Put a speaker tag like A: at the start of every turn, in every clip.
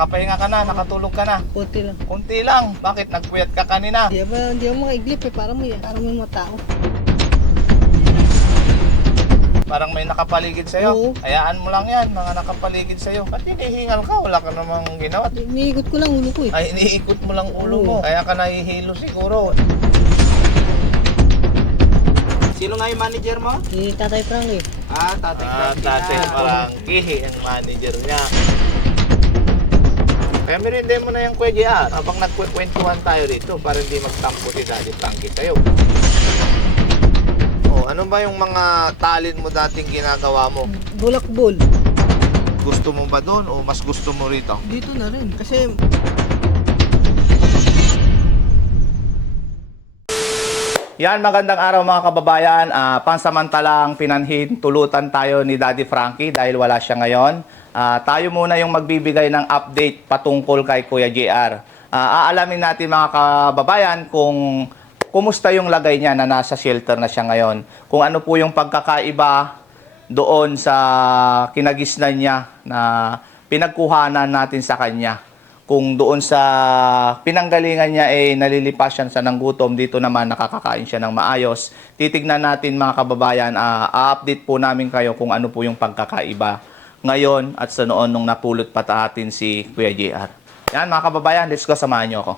A: Nakapahinga ka na, nakatulog ka na.
B: Kunti lang.
A: Kunti lang. Bakit? Nagpuyat ka kanina.
B: Di ba, di mo maiglip eh. Parang may, parang may mga tao.
A: Parang may nakapaligid sa'yo.
B: Oo.
A: Hayaan mo lang yan, mga nakapaligid sa'yo. Ba't hinihingal ka? Wala ka namang ginawa.
B: Iniikot ko lang ulo ko eh.
A: Ay, iniikot mo lang ulo mo.
B: Oo.
A: Kaya ka nahihilo siguro.
C: Sino nga yung manager mo?
B: Si Tatay Frank eh.
C: Ah, Tatay
A: Ah,
C: Frankie.
A: dati
C: Ah,
A: parang kihi ang manager niya. Kaya mirinde mo na yung Kuya JR habang nagkwentuhan tayo dito para hindi magtampo si Daddy Frankie sa'yo. Oh, ano ba yung mga talent mo dating ginagawa mo?
B: Bulakbol.
A: Gusto mo ba doon o mas gusto mo rito?
B: Dito na rin. Kasi
A: Yan, magandang araw mga kababayan. Ah, pansamantalang pinanhin, tulutan tayo ni Daddy Frankie dahil wala siya ngayon. Ah, tayo muna yung magbibigay ng update patungkol kay Kuya JR. Ah, aalamin natin mga kababayan kung kumusta yung lagay niya na nasa shelter na siya ngayon. Kung ano po yung pagkakaiba doon sa kinagisnan niya na pinagkuhanan natin sa kanya kung doon sa pinanggalingan niya ay nalilipas siya sa nanggutom, dito naman nakakakain siya ng maayos. Titignan natin mga kababayan, ah, a-update po namin kayo kung ano po yung pagkakaiba ngayon at sa noon nung napulot pa atin si Kuya JR. Yan mga kababayan, let's go, samahan niyo ako.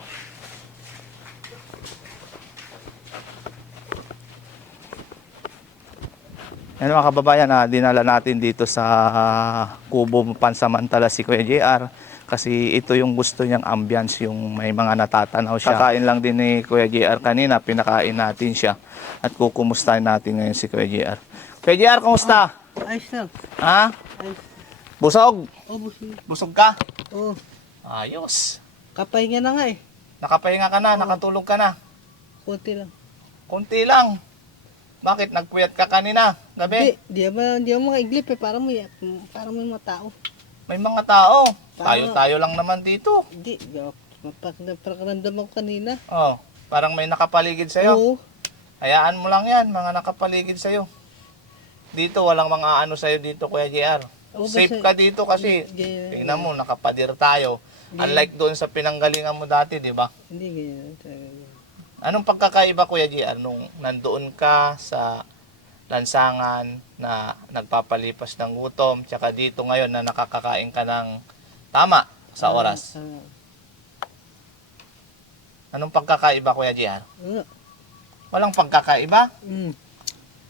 A: Yan mga kababayan, ah, dinala natin dito sa ah, kubo pansamantala si Kuya JR kasi ito yung gusto niyang ambience, yung may mga natatanaw siya. Kakain lang din ni Kuya JR kanina, pinakain natin siya at kukumustahin natin ngayon si Kuya JR. Kuya JR, kumusta?
B: ayos lang.
A: Ha?
B: Ayos.
A: Busog?
B: Oh, busi.
A: Busog ka?
B: Oh,
A: Ayos.
B: kapahinga na nga eh.
A: Nakapahinga ka na, nakatulog ka na.
B: Kunti lang.
A: Kunti lang. Bakit? Nagpuyat ka kanina, gabi?
B: di ba, di mo maiglip eh. Parang may, parang may mga tao.
A: May mga tao. Tayo-tayo lang naman dito.
B: Di, di ako. Pakiramdam ako kanina.
A: Oh, parang may nakapaligid sa'yo.
B: Oo.
A: Hayaan mo lang yan, mga nakapaligid sa'yo. Dito, walang mga ano sa'yo dito, Kuya JR.
B: Oo,
A: Safe ka dito kasi,
B: Ganyan.
A: tingnan mo, nakapadir tayo. Unlike doon sa pinanggalingan mo dati, di ba?
B: Hindi ganyan.
A: Anong pagkakaiba, Kuya JR, nung nandoon ka sa lansangan na nagpapalipas ng gutom, tsaka dito ngayon na nakakakain ka ng tama sa oras?
B: Ah,
A: Anong pagkakaiba, Kuya JR?
B: wala.
A: Walang pagkakaiba?
B: Mm.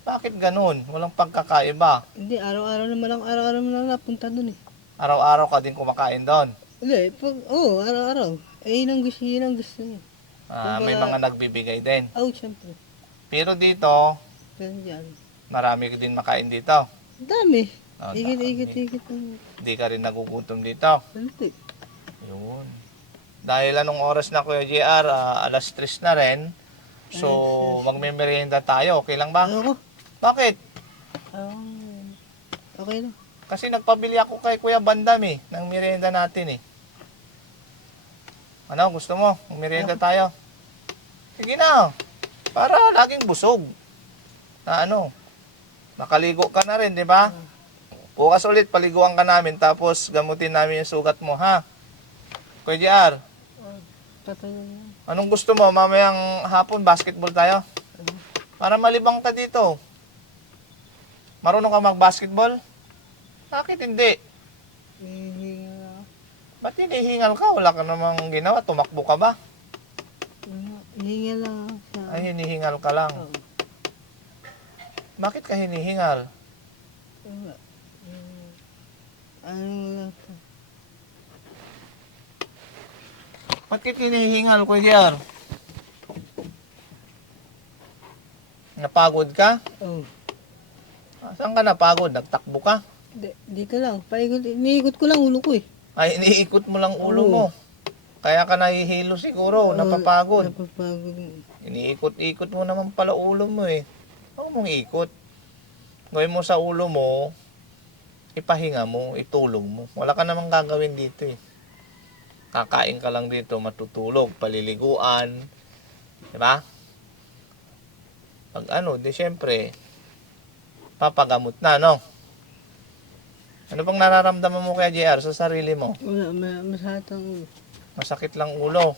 A: Bakit ganun? Walang pagkakaiba.
B: Hindi, araw-araw naman ako, araw-araw naman napunta dun eh.
A: Araw-araw ka din kumakain doon.
B: Hindi, pag, oo, oh, araw-araw. Eh, yun ang gusto, yun ang gusto niya.
A: Ah, may mga nagbibigay din.
B: Oh, syempre.
A: Pero dito,
B: Pero dyan.
A: marami ka din makain dito.
B: Dami.
A: Ah,
B: ikit,
A: dami.
B: ikit, ikit. ang-
A: Hindi ka rin nagugutom dito.
B: Hindi.
A: Yun. Dahil anong oras na Kuya JR, ah, alas 3 na rin. So, magme-merienda tayo. Okay lang ba?
B: Ako?
A: Bakit?
B: Ah, okay lang.
A: Kasi nagpabili ako kay Kuya Bandam eh, ng merienda natin eh. Ano, gusto mo? Merienda tayo. Sige na. Para laging busog. Na ano, nakaligo ka na rin, di ba? Bukas ulit, paliguan ka namin, tapos gamutin namin yung sugat mo, ha? Kuya JR,
B: na yan.
A: anong gusto mo? Mamayang hapon, basketball tayo? Para malibang ka dito. Marunong ka mag-basketball? Bakit hindi?
B: Ako.
A: Ba't hinihingal ka? Wala ka namang ginawa. Tumakbo ka ba?
B: Hihinga lang sa...
A: Ay, hinihingal ka lang.
B: Oo.
A: Bakit ka hinihingal?
B: Wala. Mm. Ano lang.
A: Bakit hinihingal, Kuya Jar? Napagod ka?
B: Oh.
A: Ah, Saan ka napagod? Nagtakbo ka?
B: Di, dito lang. Paikot, iniikot ko lang ulo ko eh.
A: Ay, iniikot mo lang ulo
B: Oo.
A: mo. Kaya ka nahihilo siguro,
B: Oo,
A: napapagod.
B: Napapagod.
A: Iniikot-ikot mo naman pala ulo mo eh. Huwag mong ikot. Gawin mo sa ulo mo, ipahinga mo, itulog mo. Wala ka namang gagawin dito eh. Kakain ka lang dito, matutulog, paliliguan. Di ba? Pag ano, di syempre, papagamot na, no? Ano bang nararamdaman mo kaya JR sa sarili mo?
B: Wala, ma masatang
A: Masakit lang ulo.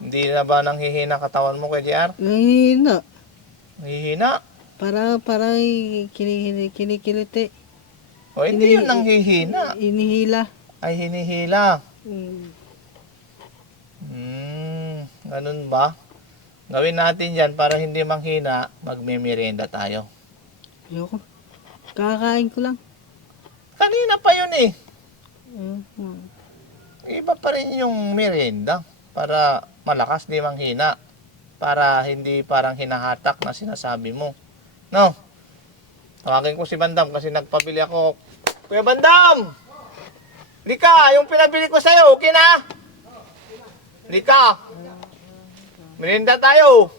A: Hindi na ba nanghihina katawan mo kaya JR?
B: Nangihina.
A: Nanghihina?
B: Para, para kinikili, kinikiliti.
A: O hindi yun nanghihina.
B: Inihila.
A: Ay hinihila.
B: Mm.
A: Hmm, ganun ba? Gawin natin yan para hindi manghina, magmimerienda tayo.
B: Ayoko. Kakain ko lang.
A: Kanina pa yun eh.
B: Mm.
A: Iba pa rin yung merienda para malakas di manghina. Para hindi parang hinahatak na sinasabi mo. No? Tawagin ko si Bandam kasi nagpabili ako. Kuya Bandam! Lika, yung pinabili ko sa'yo, okay na? Lika! Merienda tayo!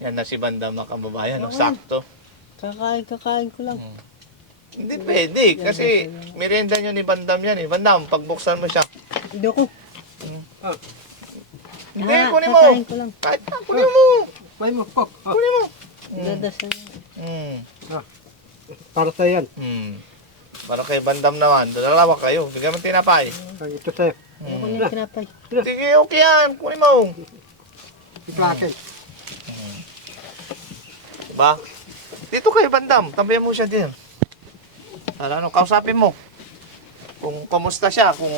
A: Yan na si Bandam mga kababayan, no? sakto.
B: Kakain, kakain ko lang.
A: Hindi pwede, kasi merienda nyo ni Bandam yan eh. Bandam, pagbuksan mo siya.
B: Hindi ako.
A: Hindi,
B: Ah,
A: kunin mo.
B: Kakain ko lang.
A: Kahit na, kunin mo.
D: May mo, Pok. Ah,
A: Kunin mo.
B: Dadasal.
A: Hmm.
D: para sa yan.
A: Hmm. Para kay Bandam naman, dalawa kayo. Bigyan mo tinapay.
D: Ay, ito sa'yo.
B: Ayoko na tinapay.
A: Sige, okay yan. Kunin mo.
D: Akin.
A: Diba? Dito kay Bandam. Tambayan mo siya din. Ano, ano, kausapin mo. Kung kamusta siya, kung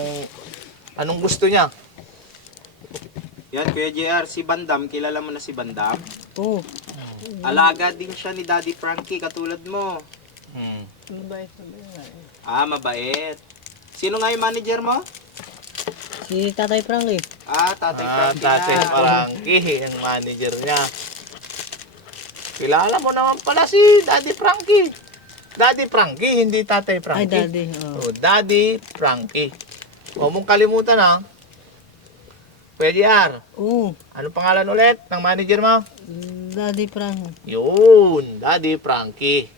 A: anong gusto niya.
C: Yan, Kuya JR, si Bandam, kilala mo na si Bandam?
B: Oo.
C: Alaga din siya ni Daddy Frankie, katulad mo.
A: Hmm.
B: Mabait, mabait.
C: Ah, mabait. Sino nga yung manager mo?
B: Si Tatay Frank eh.
C: Ah, Tatay
A: Ah,
C: Frankie
A: dati
C: na.
A: Frankie, ang manager niya. Kilala mo naman pala si Daddy Frankie. Daddy Frankie, hindi Tatay
B: Ay,
A: Frankie.
B: daddy. Oh.
A: Oh, Daddy Frankie. Huwag mong kalimutan ha. Kuya JR,
B: Oo.
A: ano pangalan ulit ng manager mo?
B: Daddy Frank.
A: Yun, Daddy Frankie.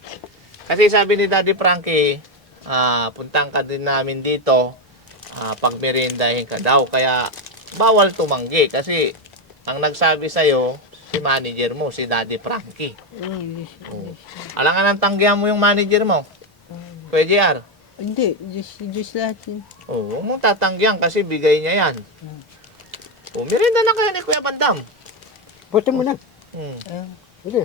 A: Kasi sabi ni Daddy Frankie, ah, puntang ka din namin dito, ah, pag merindahin ka daw. Kaya bawal tumanggi kasi ang nagsabi sa'yo, si manager mo, si Daddy Frankie.
B: Oo, English.
A: Oh. Alangan ang tanggihan mo yung manager mo. Kuya JR,
B: Hindi, just, just lahat yun.
A: oh, huwag mong tatanggihan kasi bigay niya yan. Oh, merinda na kayo ni Kuya Bandam.
D: Puto mo na.
A: Hmm.
B: Ah,
D: Hindi.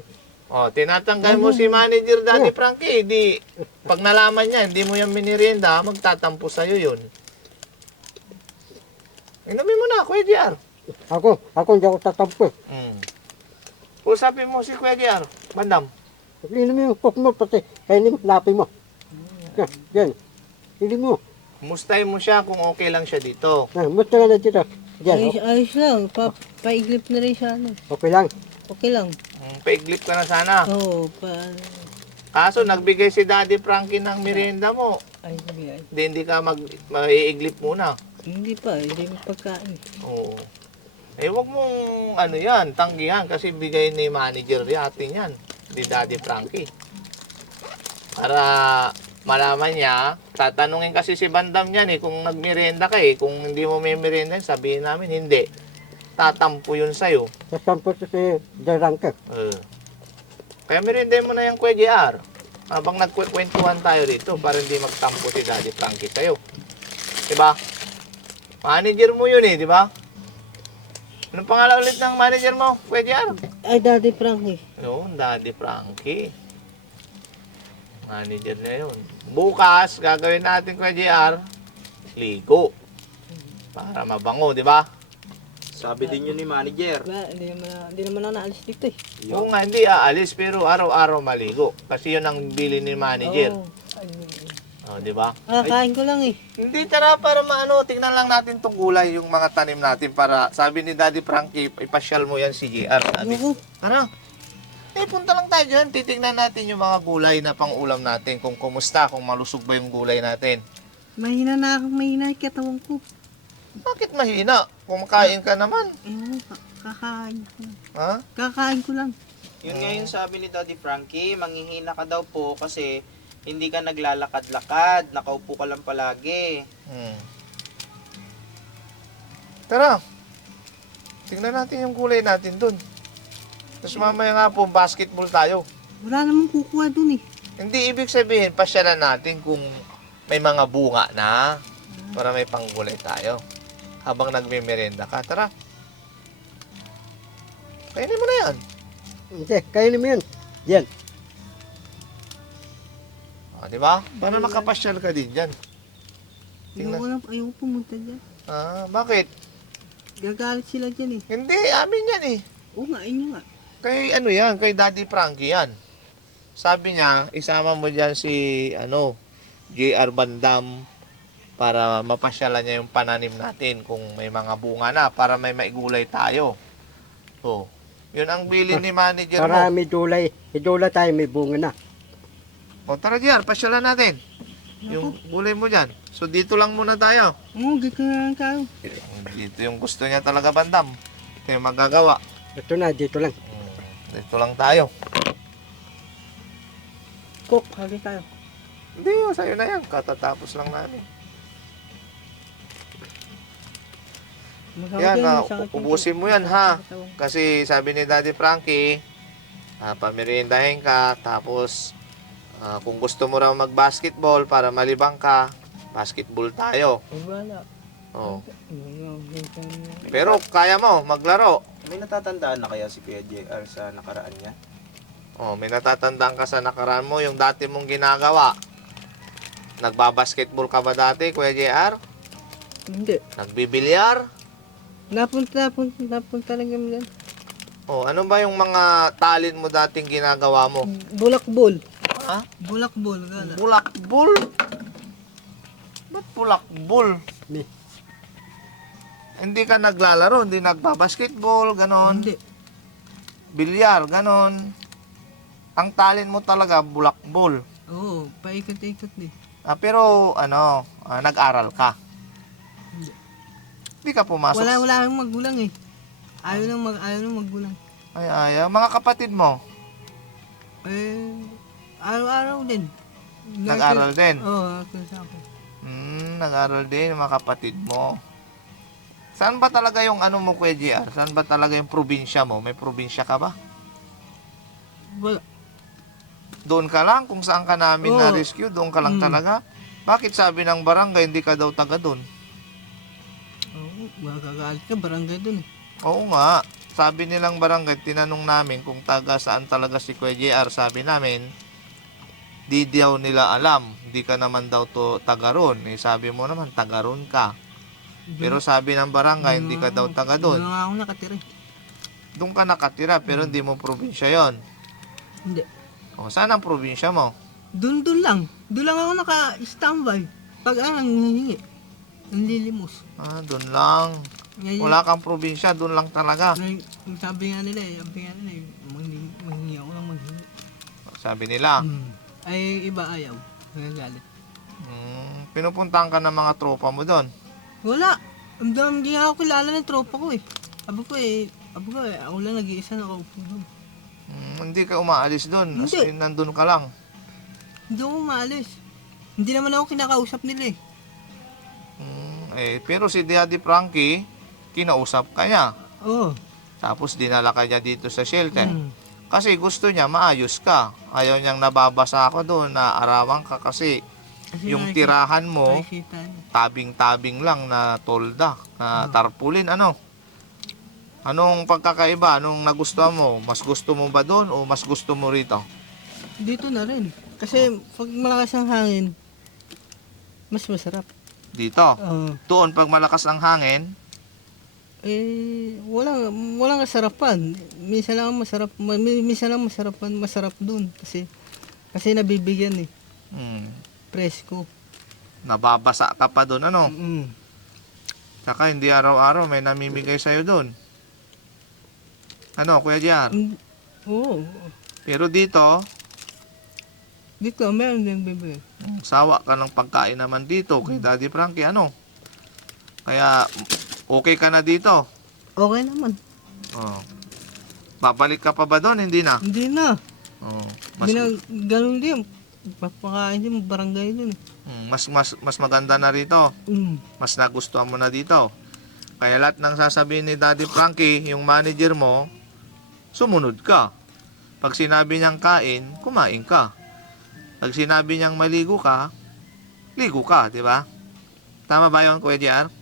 A: Oh, tinatanggal mo si manager Daddy Frankie, di pag nalaman niya hindi mo yan minirienda, magtatampo sa iyo 'yun. Inumin mo na, Kuya JR.
D: Ako, ako hindi ako tatampo.
A: Mm. Usapin mo si Kuya JR, bandam.
D: Hindi mo pok mo, pati kainin mo, lapin mo. Yan, yan. Hindi mo.
A: Mustahin mo siya kung okay lang siya dito.
D: Ah, musta nga na dito. Yan,
B: ayos, ayos lang. Pa, paiglip na rin siya. Ano.
D: o- okay lang.
B: Okay lang.
A: Mm, paiglip ka na sana.
B: Oo, pa...
A: Kaso nagbigay si Daddy Frankie ng merienda mo.
B: Ay, sabi, ay.
A: Di, hindi ka mag maiiglip muna.
B: Hindi pa, hindi mo pagkain.
A: Oo. Eh, wag mong ano yan, tanggihan kasi bigay ni manager yatin yan, ni Daddy Frankie. Para malaman niya, tatanungin kasi si Bandam niyan eh, kung nagmerienda ka eh, kung hindi mo may merienda, sabihin namin hindi. Tatampo yun sa'yo.
D: Tatampo sa si Darangka.
A: Eh. Kaya merienda mo na yung Kuya JR. Habang nagkwentuhan tayo dito para hindi magtampo si Daddy Frankie sa'yo. Diba? Manager mo yun eh, di ba? Anong pangalan ulit ng manager mo, Kuya JR?
B: Ay, Daddy Frank eh.
A: Yun, Daddy Frankie. Manager na yun. Bukas, gagawin natin, Kuya JR, ligo. Para mabango, di ba?
C: Sabi din yun ni manager.
B: Ba, hindi naman, hindi naman ako naalis dito eh.
A: Oo nga, hindi aalis, pero araw-araw maligo. Kasi yun ang bili ni manager.
B: Oo. Ay,
A: Oh, di ba?
B: Ah, kain ko lang eh.
A: Hindi, tara para maano, tingnan lang natin tong gulay, yung mga tanim natin para, sabi ni Daddy Frankie, ipasyal mo yan si JR. Sabi,
B: Ayoko.
A: tara. Eh, punta lang tayo dyan, titignan natin yung mga gulay na pang-ulam natin, kung kumusta, kung malusog ba yung gulay natin.
B: Mahina na ako, mahina yung katawan ko.
A: Bakit mahina? Kumakain ka naman.
B: Ewan, ka- kakain ko lang.
A: Ha?
B: Kakain ko lang.
C: Yun nga yung sabi ni Daddy Frankie, manghihina ka daw po kasi hindi ka naglalakad-lakad, nakaupo ka lang palagi.
A: Hmm. Tara. Tingnan natin yung gulay natin dun. Tapos mamaya nga po, basketball tayo.
B: Wala namang kukuha dun eh.
A: Hindi ibig sabihin, pasyalan natin kung may mga bunga na para may panggulay tayo. Habang nagme-merenda ka, tara. Kainin mo na yan.
D: Hindi, kainin mo yan. Yan.
A: Ah, di ba? Para makapasyal ka din dyan. Tingnan.
B: Ayoko na, ayoko pumunta dyan.
A: Ah, bakit?
B: Gagalit sila dyan eh.
A: Hindi, amin yan eh.
B: Oo nga, inyo nga.
A: Kay ano yan, kay Daddy Frankie yan. Sabi niya, isama mo dyan si, ano, JR Bandam para mapasyalan niya yung pananim natin kung may mga bunga na para may maigulay tayo. So, yun ang bilin ni manager mo.
D: Para may dulay. May dulay tayo, may bunga na.
A: O tara JR, pasyalan natin. Yung gulay mo dyan. So dito lang muna tayo.
B: Oo, gito na lang tayo.
A: Dito yung gusto niya talaga Bandam. Ito yung magagawa.
D: Ito na, dito lang.
A: Hmm, Dito lang tayo.
B: Cook, hagi tayo.
A: Hindi, oh, sa'yo na yan. Katatapos lang namin.
B: Masakit
A: Yan, ah,
B: masakit
A: ubusin mo yan, ha? Kasi sabi ni Daddy Frankie, uh, pamerindahin ka, tapos ah, kung gusto mo raw mag-basketball para malibang ka, basketball tayo.
B: Wala.
A: Oh. Pero kaya mo maglaro.
C: May natatandaan na kaya si Kuya JR sa nakaraan niya?
A: Oh, may natatandaan ka sa nakaraan mo, yung dati mong ginagawa. Nagbabasketball ka ba dati, Kuya JR?
B: Hindi.
A: Nagbibilyar?
B: Napunta, napunta, napunta lang dyan.
A: Oh, ano ba yung mga talent mo dating ginagawa mo?
B: Bulakbol.
A: Ha?
B: Bulakbol, gala.
A: Bulakbol? Ba't bulakbol?
D: Ni.
A: Hindi ka naglalaro, hindi nagbabasketball, ganon.
B: Hindi.
A: Bilyar, ganon. Ang talent mo talaga, bulakbol.
B: Oo, paikot-ikot din.
A: Ah, pero, ano, ah, nag-aral ka.
B: Hindi.
A: Hindi ka pumasok.
B: Wala, wala akong magulang eh. Ayaw nang mag, ayaw nang magulang.
A: Ay, ayaw. Mga kapatid mo,
B: Eh, araw-araw din.
A: nag-aral din.
B: Oo, oh, sa ako.
A: Hmm, nag-aral din mga kapatid mo. Saan ba talaga yung ano mo, Kuya JR? Saan ba talaga yung probinsya mo? May probinsya ka ba?
B: Wala.
A: Doon ka lang kung saan ka namin
B: Oo.
A: na-rescue, doon ka lang
B: Mm.
A: talaga. Bakit sabi ng barangay hindi ka daw taga doon?
B: Oo, magagalit ka, barangay dun eh.
A: Oo nga. Sabi nilang barangay, tinanong namin kung taga saan talaga si Kuya JR. Sabi namin, di daw nila alam. Di ka naman daw to taga ron. Eh, sabi mo naman, taga ron ka. Pero sabi ng barangay, hindi ka daw taga
B: Doon
A: doon.
B: ako nakatira. eh.
A: Doon ka nakatira, pero hindi mo probinsya yon.
B: Hindi.
A: O, saan ang probinsya mo?
B: Doon, doon lang. Doon lang ako naka-standby. Pag ano, nangihingi. Nanlilimos.
A: Ah, doon lang.
B: Ngayon,
A: Wala kang probinsya, doon lang talaga.
B: ngayon, sabi nga nila eh, sabi nga nila eh, manghingi ako lang manghingi.
A: Sabi nila.
B: Hmm. Ay, iba ayaw. Nagagalit.
A: Hmm, pinupuntahan ka ng mga tropa mo doon.
B: Wala. Ang dami, hindi ako kilala ng tropa ko eh. Sabi ko eh, sabi ko eh, ako lang nag-iisa nakaupo doon.
A: Hmm, hindi ka umaalis doon. As
B: Hindi.
A: in, nandun ka lang.
B: Hindi ako maalis. Hindi naman ako kinakausap nila eh.
A: Hmm, eh, pero si Daddy Frankie, kinausap ka niya.
B: Oo.
A: Tapos dinala ka niya dito sa shelter.
B: Hmm.
A: Kasi gusto niya maayos ka. Ayaw niyang nababasa ako doon na arawan ka kasi
B: Kasi
A: yung tirahan mo, tabing-tabing lang na tolda, na tarpulin, ano? Anong pagkakaiba? Anong nagustuhan mo? Mas gusto mo ba doon o mas gusto mo rito?
B: Dito na rin. Kasi pag malakas ang hangin, mas masarap.
A: Dito.
B: Oo.
A: Doon, pag malakas ang hangin,
B: eh, walang, walang kasarapan. Minsan lang ang masarap, ma- mi- minsan lang masarapan, masarap dun. Kasi, kasi nabibigyan eh.
A: hmm,
B: Presko.
A: nababasa ka pa doon, ano?
B: Mm.
A: Saka hindi araw-araw may namimigay sa'yo doon. Ano, Kuya Jar?
B: Mm, Oo.
A: Pero dito,
B: Dito, meron din bibigyan.
A: mm, sawa ka ng pagkain naman dito kay Daddy Frankie, ano? Kaya, okay ka na dito.
B: Okay naman.
A: Oh. Babalik ka pa ba doon? Hindi na.
B: Hindi na.
A: Oh. Mas,
B: na, ganun din. Papakain din, barangay din.
A: mm, mas, mas, mas maganda na rito.
B: Mm.
A: Mas nagustuhan mo na dito. Kaya lahat ng sasabihin ni Daddy Frankie, yung manager mo, sumunod ka. Pag sinabi niyang kain, kumain ka. Pag sinabi niyang maligo ka, ligo ka, di ba? Tama ba yun, Kuya JR?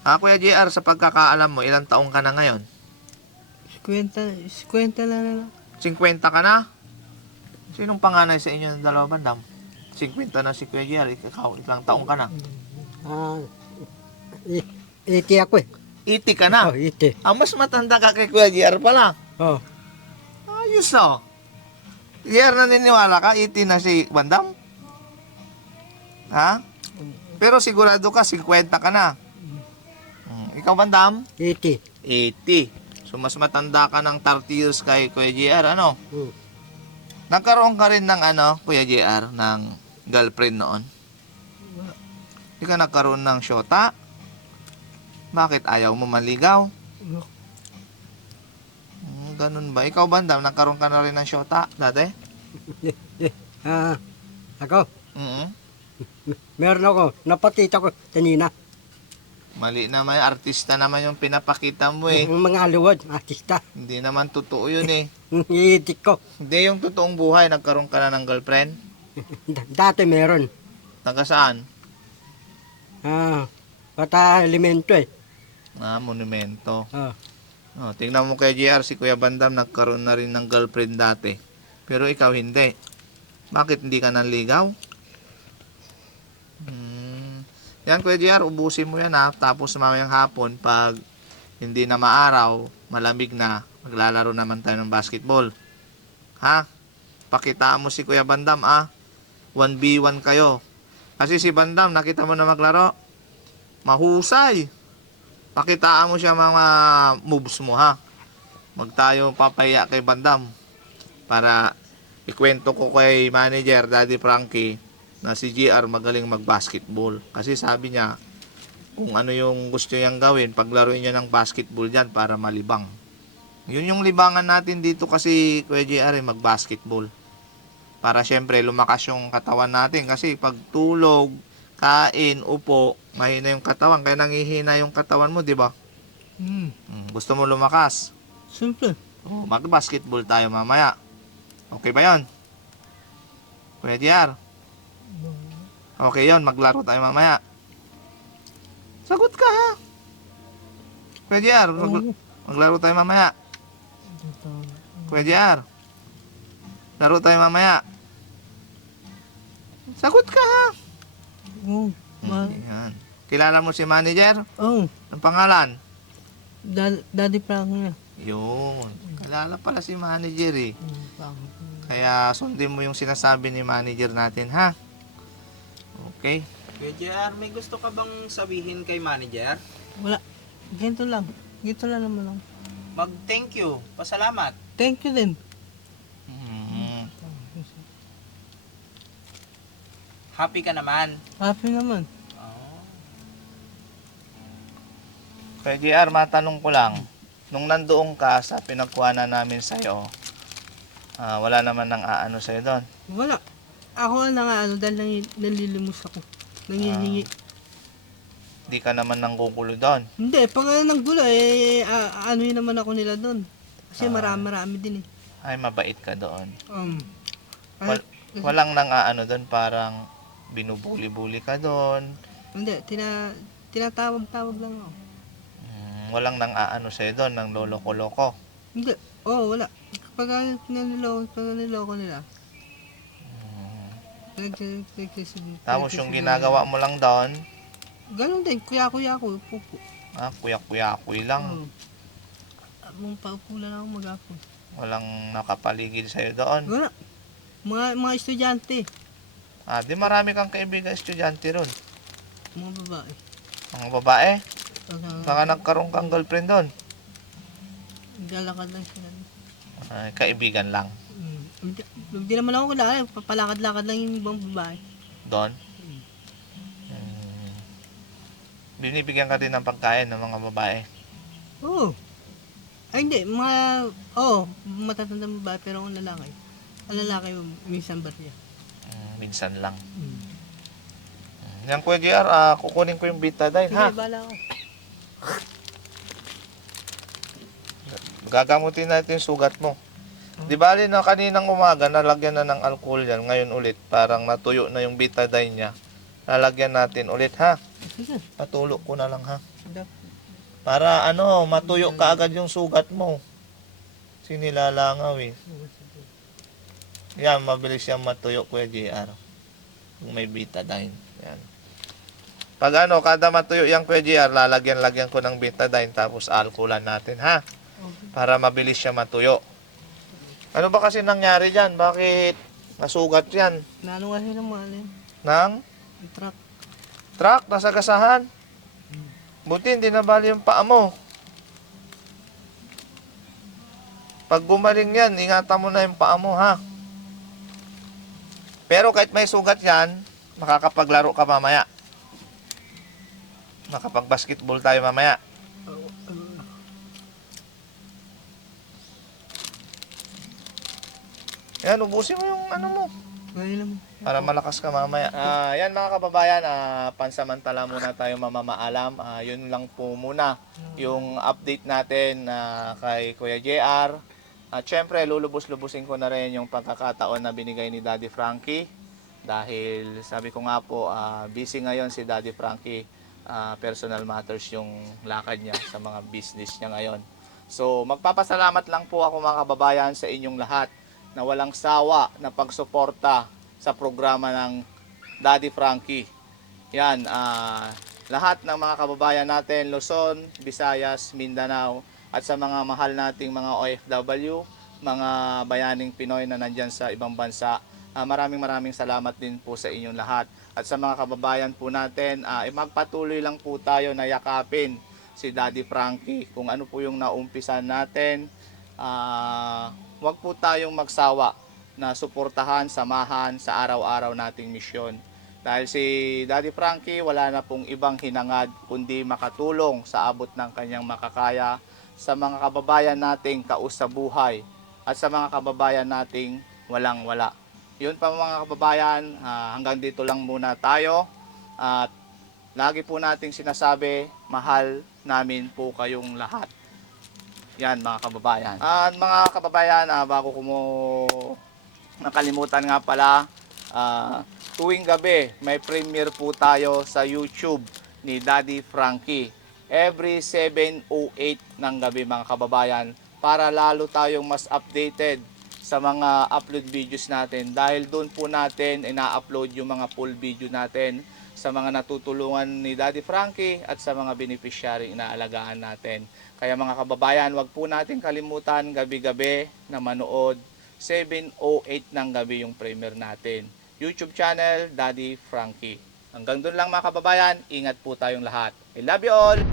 A: Ah, Kuya JR, sa pagkakaalam mo, ilang taong ka na ngayon?
B: Kwenta, kwenta na na lang.
A: 50 ka na? Sinong panganay sa inyo ng dalawa bandam? 50 na si Kuya JR, ikaw, ilang taong ka na?
D: Ah, i- iti ako eh.
A: 80 ka na?
D: Oh, iti.
A: Ah, mas matanda ka kay Kuya JR pala.
D: Oh,
A: Ayos oh. JR, naniniwala ka, 80 na si Bandam? Ha? Pero sigurado ka, 50 ka na. Hmm, Ikaw, Bandam?
D: iti.
A: 80. So, mas matanda ka ng 30 years kay Kuya JR, ano?
D: Hmm.
A: Nagkaroon ka rin ng ano, Kuya JR, ng girlfriend noon? Hindi ka nagkaroon ng syota? Bakit ayaw mo maligaw? Hmm, ganun ba? Ikaw, Bandam, nagkaroon ka na rin ng syota dati?
D: Ah, ako,
A: mm
D: meron ako, napatita ko kanina.
A: Mali naman, artista naman yung pinapakita mo eh.
D: Yung mga aliwad, artista.
A: Hindi naman totoo yun eh.
D: Iitik ko.
A: Hindi yung totoong buhay, nagkaroon ka na ng girlfriend?
D: D- Dati meron.
A: Taga saan?
D: Ah, pata elemento eh.
A: Ah, monumento.
D: Ah,
A: Oh, tingnan mo kay JR, si Kuya Bandam nagkaroon na rin ng girlfriend dati. Pero ikaw hindi. Bakit hindi ka nanligaw? Yan Kuya JR, ubusin mo yan ha. Tapos mamayang hapon, pag hindi na maaraw, malamig na, maglalaro naman tayo ng basketball. Ha? Pakitaan mo si Kuya Bandam ah. 1v1 kayo. Kasi si Bandam, nakita mo na maglaro. Mahusay pakitaan mo siya mga moves mo ha. Mag tayo papaya kay Bandam para ikwento ko kay manager Daddy Frankie na si GR magaling mag-basketball. Kasi sabi niya kung ano yung gusto niyang gawin, paglaruin niya ng basketball diyan para malibang. Yun yung libangan natin dito kasi Kuya JR eh, mag-basketball. Para syempre lumakas yung katawan natin kasi pag tulog, kain, upo, mahina yung katawan kaya nangihina yung katawan mo, di ba?
B: Hmm.
A: Mm, gusto mo lumakas?
B: Simple.
A: Oh, mag-basketball tayo mamaya. Okay ba 'yon? Kuya JR? Okay 'yon, maglaro tayo mamaya. Sagot ka ha. Kuya JR, mag- maglaro tayo mamaya. Kuya JR. Laro tayo mamaya. Sagot ka ha.
B: Oh, ma-
A: Yan. Kilala mo si manager?
B: oh,
A: Ang pangalan?
B: dad, daddy prank na.
A: Yun. Kilala pala si manager eh.
B: Hmm.
A: Kaya sundin mo yung sinasabi ni manager natin ha. Okay.
C: Kuya JR, may gusto ka bang sabihin kay manager?
B: Wala. Ganito lang. Ganito lang naman lang.
C: Mag-thank you. Pasalamat.
B: Thank you din.
A: Mm.
C: Happy ka naman.
B: Happy naman.
C: Oh.
A: Kaya JR, matanong ko lang. Nung nandoon ka sa pinagkuhanan namin sa'yo, ah, wala naman nang aano sa'yo doon.
B: Wala. Ako na nga ano dahil nang, nanlilimos ako. Nangihingi.
A: Di ka naman nanggugulo doon.
B: Hindi, pag ano ng gulo eh, ah, ano yun naman ako nila doon. Kasi marami marami din eh.
A: Ay, mabait ka doon.
B: Um,
A: Wal- walang nang aano doon, parang binubuli-buli ka doon.
B: hindi, tina, tinatawag-tawag lang ako.
A: Mm, walang nang aano sa'yo doon, ng loloko-loko.
B: Hindi, oh wala. Kapag ano, niloloko, pag niloloko nila.
A: Tapos yung ginagawa mo lang doon,
B: Ganon din, kuya-kuya ko, pupo.
A: ah, kuya-kuya-kuy lang.
B: Oh. Mong paupo lang ako mag-apo.
A: Walang nakapaligid sa'yo doon.
B: Wala. Mga, mga estudyante,
A: Ah, di marami kang kaibigan estudyante ron.
B: mga babae.
A: Mga babae,
B: uh,
A: baka nagkaroon kang girlfriend doon.
B: galakad lang sila.
A: Ay, kaibigan lang
B: Mm. Hindi, hindi naman ako kilala, papalakad-lakad lang yung ibang babae.
A: doon. Mm. Binibigyan ka din ng pagkain ng mga babae.
B: Oo. Ay hindi, mga, oo, matatandang babae pero ang lalaki. Ang lalaki, minsan ba siya?
A: Mm, minsan lang.
B: Mm.
A: Mm. Yan Kuya JR, ah, kukunin ko yung betadine
B: Sige,
A: ha.
B: bala ko.
A: Gagamutin natin yung sugat mo. Di bali na kaninang umaga, nalagyan na ng alcohol yan. Ngayon ulit, parang natuyo na yung betadine niya. Lalagyan natin ulit, ha?
B: Sige.
A: Patulog ko na lang, ha? Para ano, matuyo ka agad yung sugat mo. Sinilalangaw eh. Yan, mabilis yan matuyo, Kuya JR. Kung may betadine. Yan. Pag ano, kada matuyo yan, Kuya JR, lalagyan-lagyan ko ng betadine tapos alcoholan natin, ha? Para mabilis siya matuyo. Ano ba kasi nangyari dyan? Bakit nasugat yan?
B: Naano nga sila malin?
A: Nang
B: Ang truck.
A: truck, nasa gasahan? Buti hindi nabali yung paa mo. Pag gumaling yan, ingatan mo na yung paa mo, ha? Pero kahit may sugat yan, makakapaglaro ka mamaya. Makapag-basketball tayo mamaya. Yan, ubusin mo yung ano mo.
B: Ngayon.
A: Para malakas ka mamaya. Ah, yan mga kababayan, ah, pansamantala muna tayo mamamaalam. Ah, yun lang po muna yung update natin ah, kay Kuya JR. At syempre, lulubos-lubusin ko na rin yung pagkakataon na binigay ni Daddy Frankie. Dahil sabi ko nga po, ah, busy ngayon si Daddy Frankie. Ah, personal matters yung lakad niya sa mga business niya ngayon. So, magpapasalamat lang po ako mga kababayan sa inyong lahat na walang sawa na pagsuporta sa programa ng Daddy Frankie. Yan, ah, lahat ng mga kababayan natin, Luzon, Visayas, Mindanao, at sa mga mahal nating mga OFW, mga bayaning Pinoy na nandyan sa ibang bansa, ah, maraming maraming salamat din po sa inyong lahat. At sa mga kababayan po natin, eh, magpatuloy lang po tayo na yakapin si Daddy Frankie. Kung ano po yung naumpisan natin, ah, wag po tayong magsawa na suportahan, samahan sa araw-araw nating misyon. Dahil si Daddy Frankie wala na pong ibang hinangad kundi makatulong sa abot ng kanyang makakaya sa mga kababayan nating kausabuhay at sa mga kababayan nating walang wala. Yun pa mga kababayan, ah, hanggang dito lang muna tayo at lagi po nating sinasabi, mahal namin po kayong lahat. Yan mga kababayan. At mga kababayan, ah, bago ko mo nakalimutan nga pala, ah, tuwing gabi may premiere po tayo sa YouTube ni Daddy Frankie. Every 7.08 ng gabi mga kababayan para lalo tayong mas updated sa mga upload videos natin dahil doon po natin ina-upload yung mga full video natin sa mga natutulungan ni Daddy Frankie at sa mga beneficiary inaalagaan natin. Kaya mga kababayan, wag po natin kalimutan gabi-gabi na manood 7.08 ng gabi yung premiere natin. YouTube channel, Daddy Frankie. Hanggang doon lang mga kababayan, ingat po tayong lahat. I love you all!